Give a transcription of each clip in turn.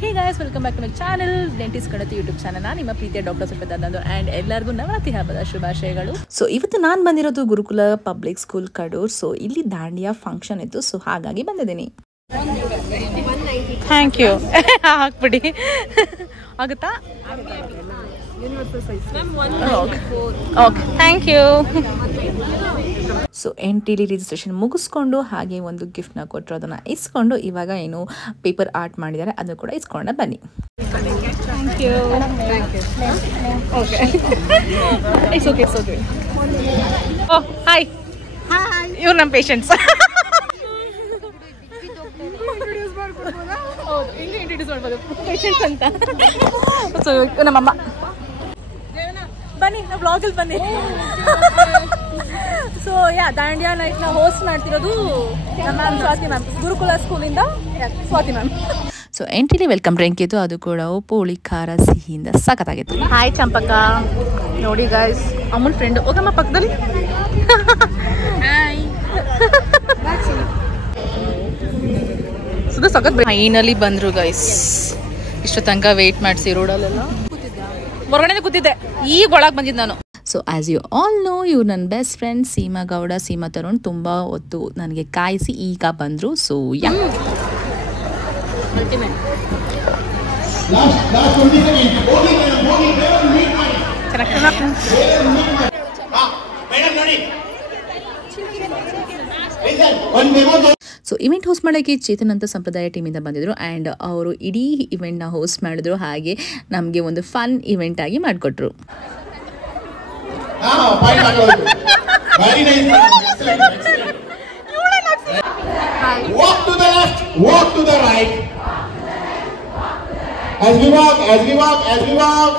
Hey guys, welcome back to my channel dentist ಕಡತಿ YouTube channel. ನಾನು ನಿಮ್ಮ ಪ್ರೀತಿಯ ಡಾಕ್ಟರ್ ಸುಷ್ಮಿತಾ ನಂದು ಆ್ಯಂಡ್ ಎಲ್ಲರಿಗೂ ನವರಾತ್ರಿ ಹಬ್ಬದ ಶುಭಾಶಯಗಳು. ಸೊ ಇವತ್ತು ನಾನು ಬಂದಿರೋದು Gurukula public school Kadur. So ಇಲ್ಲಿ ದಾಂಡಿಯಾ ಫಂಕ್ಷನ್ ಇತ್ತು, ಸೊ ಹಾಗಾಗಿ ಬಂದಿದ್ದೀನಿ. Thank you. ಹಾಕ್ಬಿಡಿ ಆಗುತ್ತಾ? Okay, thank you. ಸೊ ಎಂಟ್ರಿಲಿ ರಿಜಿಸ್ಟ್ರೇಷನ್ ಮುಗಿಸ್ಕೊಂಡು ಹಾಗೆ ಒಂದು ಗಿಫ್ಟ್ನ ಕೊಟ್ಟರು, ಅದನ್ನು ಇಸ್ಕೊಂಡು ಇವಾಗ ಏನು ಪೇಪರ್ ಆರ್ಟ್ ಮಾಡಿದ್ದಾರೆ ಅದನ್ನು ಕೂಡ ಇಸ್ಕೊಂಡ ಬನ್ನಿ. Thank you. Okay, it's okay, it's okay. Oh hi, ಇವ್ರು ನಮ್ಮ ಪೇಷಂಟ್ಸ್. ಹೌದು, ಹಿಂಗೆ ಇಂಟ್ರೊಡ್ಯೂಸ್ ಮಾಡ್ಬೋದು ಪೇಷಂಟ್ಸ್ ಅಂತ. ಸೊ ನಮ್ಮಮ್ಮ ಬನ್ನಿ, ನಾವು ಬ್ಲಾಗಲ್ಲಿ ಬನ್ನಿ. ಸೊ ದಾಂಡಿಯಾ ನೈಟ್ನ ಹೋಸ್ಟ್ ಮಾಡ್ತಿರೋದು ನಮ್ಮ ಮ್ಯಾಮ್ ಸ್ವಾತಿ ಮ್ಯಾಮ್, ಗುರುಕುಲ ಸ್ಕೂಲಿಂದ ಸ್ವಾತಿ ಮ್ಯಾಮ್. ಸೊ ಎಂಟ್ರಿಲಿ ವೆಲ್ಕಮ್ ಡ್ರಿಂಕ್ ಇತ್ತು, ಅದು ಕೂಡ ಉಪ್ಪು ಹುಳಿ ಖಾರ ಸಿಹಿಯಿಂದ ಸಖತ್ತಾಗಿತ್ತು. ಹಾಯ್ ಚಂಪಕ್ಕ, ನೋಡಿ ಗಾಯ್ಸ್ ಅಮೂಲ್ ಫ್ರೆಂಡ್. ಹೋಗಮ್ಮ ಪಕ್ಕದಲ್ಲಿ. ಸುಧಾ ಸಖತ್ ಫೈನಲಿ ಬಂದರು ಗೈಸ್. ಇಷ್ಟು ತನಕ ವೇಟ್ ಮಾಡಿಸಿ ರೋಡಲ್ಲೆಲ್ಲ ಹೊರಗಡೆ ಕೂತಿದ್ದೆ, ಈಗ ಒಳಗೆ ಬಂದಿದ್ದೆ ನಾನು. So as you all know, ಇವ್ರು ನನ್ನ ಬೆಸ್ಟ್ ಫ್ರೆಂಡ್ ಸೀಮಾ ಗೌಡ, ಸೀಮಾ ತರುಣ್. ತುಂಬ ಹೊತ್ತು ನನಗೆ ಕಾಯಿಸಿ ಈಗ ಬಂದರು. ಸೊ ಸೊ ಇವೆಂಟ್ ಹೋಸ್ಟ್ ಮಾಡೋಕ್ಕೆ ಚೇತನ್ ಅಂತ ಸಂಪ್ರದಾಯ ಟೀಮಿಂದ ಬಂದಿದ್ರು ಆ್ಯಂಡ್ ಅವರು ಇಡೀ ಇವೆಂಟ್ನ ಹೋಸ್ಟ್ ಮಾಡಿದ್ರು, ಹಾಗೆ ನಮಗೆ ಒಂದು ಫನ್ ಇವೆಂಟ್ ಆಗಿ ಮಾಡಿಕೊಟ್ರು. Walk to the left, walk to the right. As we walk, as we walk, as we walk.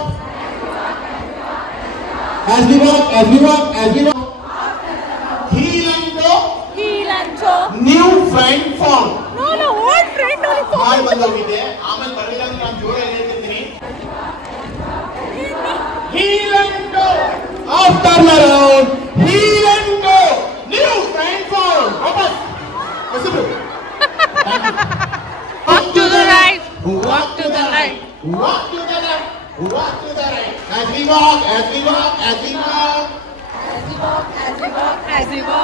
As we walk, as we walk, as we walk. Heel and toe. New friend found. No, old friend only found. Hi ಬಂದೋಗಿದೆ, ಆಮೇಲೆ ಬರಲಿಲ್ಲ ಅಂದ್ರೆ ನಾನು ಜೋರಾಗಿ ಹೇಳ್ತಿರ್ತೀನಿ. Heel and toe. After around, heel and toe. New friend found. Wapas. Walk to the right, walk to the right, walk to the left, walk to the right. As we walk, as we walk, as we walk, as we walk, as we walk, as we walk.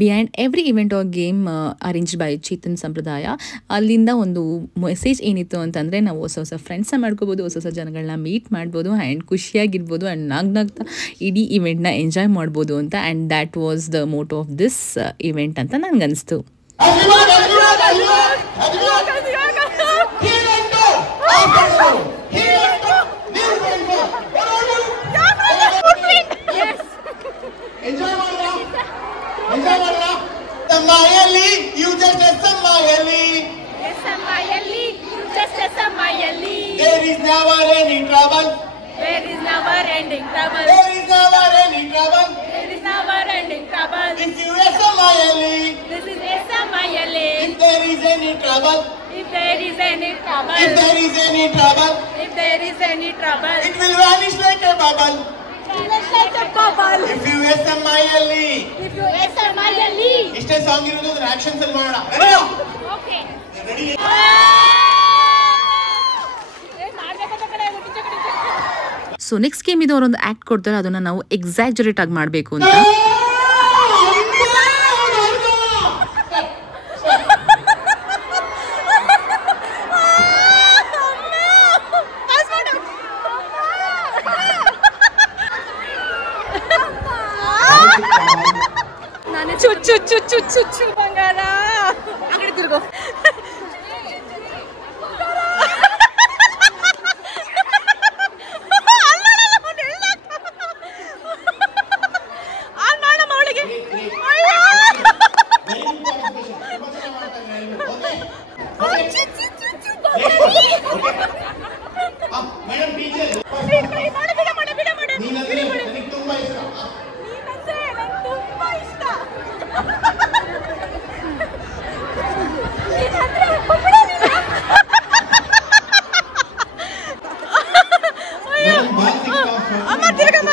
Behind every event or game arrange by Chetan Sampradaya, ಅಲ್ಲಿಂದ ಒಂದು message ಏನಿತ್ತು ಅಂತಂದರೆ ನಾವು ಹೊಸ ಹೊಸ ಫ್ರೆಂಡ್ಸ್ನ ಮಾಡ್ಕೋಬೋದು, ಹೊಸ ಹೊಸ ಜನಗಳನ್ನ ಮೀಟ್ ಮಾಡ್ಬೋದು ಆ್ಯಂಡ್ ಖುಷಿಯಾಗಿರ್ಬೋದು ಆ್ಯಂಡ್ ನಗ್ನಗ್ತಾ ಇಡೀ ಇವೆಂಟ್ನ ಎಂಜಾಯ್ ಮಾಡ್ಬೋದು ಅಂತ. And that was the motto of this event ಅಂತ ನನಗನ್ನಿಸ್ತು. Samayali, you just a Samayali. Yes, Samayali, you just a Samayali. There is never any trouble. There is never ending trouble. There is never any trouble. There is never ending trouble. If you are Samayali, This is a Samayali. if there is any trouble, If there is any trouble, if there is any trouble, if there is any trouble, it will vanish like a bubble. vanish like a bubble. If you are Samayali. If you are Samayali. ಇಷ್ಟೇ song ಇರೋದು, ಅದರ actions ಅಲ್ಲಿ ಮಾಡೋಣ. Okay. Ready? So next game ಇದು ಅವರೊಂದು act ಕೊಡ್ತಾರೆ, ಅದನ್ನು ನಾವು ಎಕ್ಸಾಜರೇಟ್ ಆಗಿ ಮಾಡಬೇಕು ಅಂತ. ಚುಚ್ಚು ಚುಚ್ಚು ಚುಚ್ಚು ಬಂಗಾರ ಅಂಗಡಿ ತಿರ್ಗೋ. ಮೇಡಮ್ ಟೀಚರ್, ನೀನಂದ್ರೆ ನನಗೆ ತುಂಬಾ ಇಷ್ಟ. ಅಮ್ಮ ತಿರ್ಗಮ್ಮ.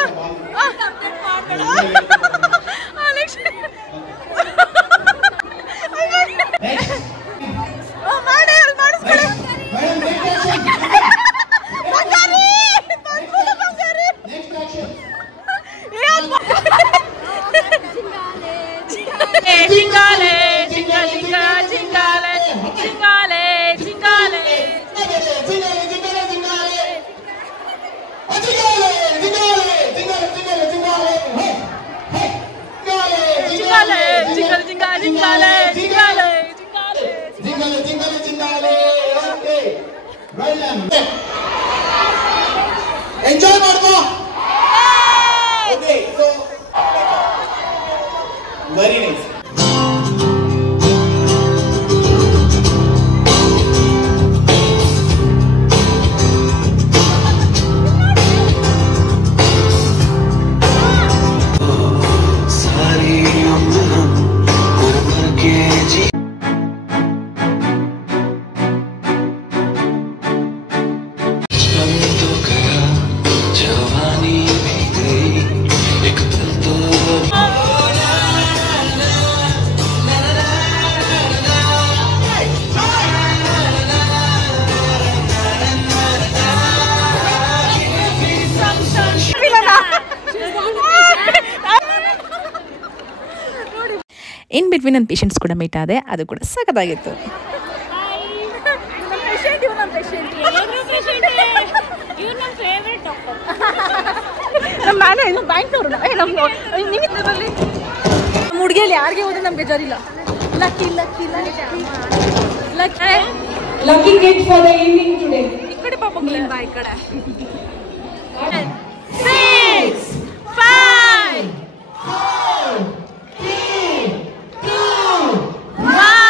ಬಿಟ್ವೀನ್ ನನ್ನ ಪೇಷಂಟ್ಸ್ ಕೂಡ ಮೀಟ್ ಆದೆ, ಅದು ಕೂಡ ಸಖತ್ತಾಗಿತ್ತು. ನಮ್ಮ ಹುಡುಗಿಯಲ್ಲಿ ಯಾರಿಗೆ ಹೋದ್ರೆ ನಮ್ಗೆ ಬೇಜಾರಿಲ್ಲ. Lucky lucky lucky lucky gift for the evening today. ಈ ಕಡೆ ಪಾಪ ನೀನ್ ಬಾ ಈ ಕಡೆ. 6 5 4 3 2 1.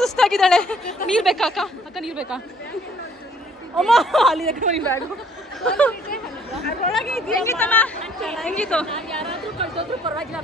ಸುಸ್ತಾಗಿದ್ದಾಳೆ. ನೀರು ಬೇಕಾ ಅಕ್ಕ? ಅಕ್ಕ ನೀರು ಬೇಕಾ? ಅಮ್ಮ ಅಲ್ಲಿ ಬ್ಯಾಗು ಹೆಂಗಿತ್ತಮ್ಮ? ಹೆಂಗಿತ್ತು? ಯಾರಾದ್ರೂ ಕಳ್ದೋದ್ರು ಪರವಾಗಿಲ್ಲ.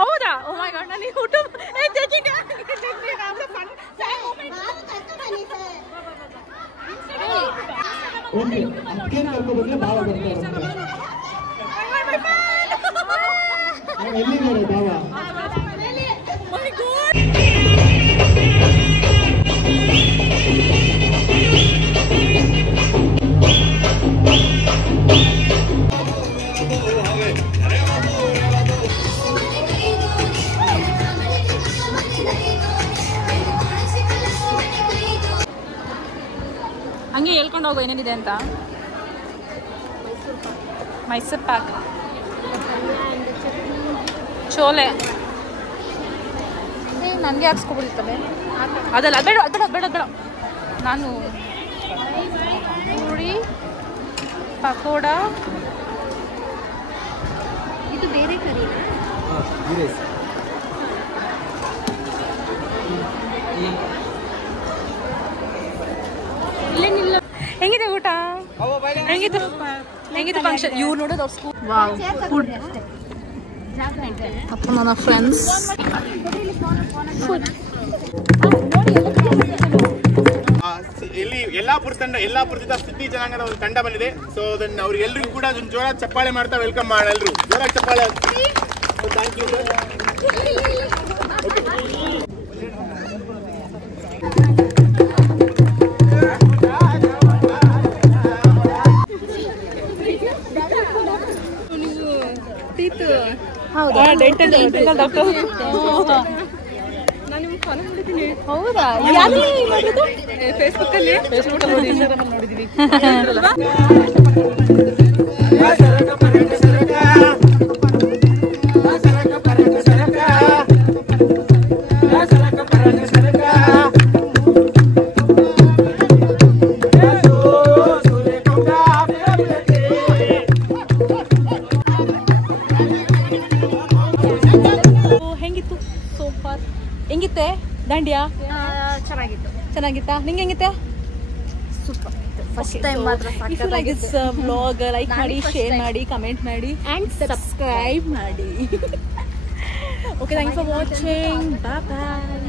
ಹೌದಾ? ಓ ಮೈ ಗಾಡ್, ನಾನು ಯೂಟ್ಯೂಬ್ ಹಂಗೆ ಹೇಳ್ಕೊಂಡು ಹೋಗೋ ಏನೇನಿದೆ ಅಂತ. ಮೈಸೂರು ಪಾಕ್, ಚೋಲೆ, ನನಗೆ ಹಾಕ್ಸ್ಕೊಬಿಡ್ತವೆ ಅದಲ್ಲ. ಬೇಡ ಬೇಡ ಬೇಡ ಬೇಡ. ನಾನು ಪೂರಿ, ಪಕೋಡ, ಇದು ಬೇರೆ ಕರಿ. ಹೆಂಗಿತ್ತು ಫಂಕ್ಷನ್? ಇವ್ರು ನೋಡೋದು ಅವ್ರ ಸ್ಕೂಲ್. ವಾವ್ ಫುಡ್ ಮತ್ತು ನನ್ನ ಫ್ರೆಂಡ್ಸ್ ಇಲ್ಲಿ ಯಲ್ಲಾಪುರದಿಂದ ಸುದ್ದಿ ಜನಾಂಗದ ಒಂದು ತಂಡ ಬಂದಿದೆ. ಸೊ ಅದನ್ನ ಅವ್ರಿಗೆಲ್ಲರಿಗೂ ಕೂಡ ಜೋರ ಚಪ್ಪಾಳೆ ಮಾಡ್ತಾ ವೆಲ್ಕಮ್ ಮಾಡಿ. ಎಲ್ಲರೂ ಜೋರ ಚಪ್ಪಾಳೆ. Thank you sir. ಹೌದಾ? Dental doctor. ನಾನು ನಿಮ್ಗೆ ಫಾಲೋ ಮಾಡಿದ್ದೀನಿ. ಹೌದಾ? ಫೇಸ್ಬುಕ್ಕಲ್ಲಿ ನೋಡಿದ್ದೀವಿ. ಹೆಂಗಿತ್ತು ಸೂಪರ್? ಹೆಂಗಿತ್ತೆ ದಾಂಡಿಯಾ? ಚೆನ್ನಾಗಿತ್ತಾ? ನಿಂಗೆ ಹೆಂಗಿತ್ತೆ? ಸೂಪರ್. ಫಸ್ಟ್ ಟೈಮ್ ಮಾತ್ರ ವ್ಲಾಗ್ ಲೈಕ್ ಮಾಡಿ, ಶೇರ್ ಮಾಡಿ, ಕಮೆಂಟ್ ಮಾಡಿ ಆ್ಯಂಡ್ ಸಬ್ಸ್ಕ್ರೈಬ್ ಮಾಡಿ. Okay, thank you for watching. Bye bye.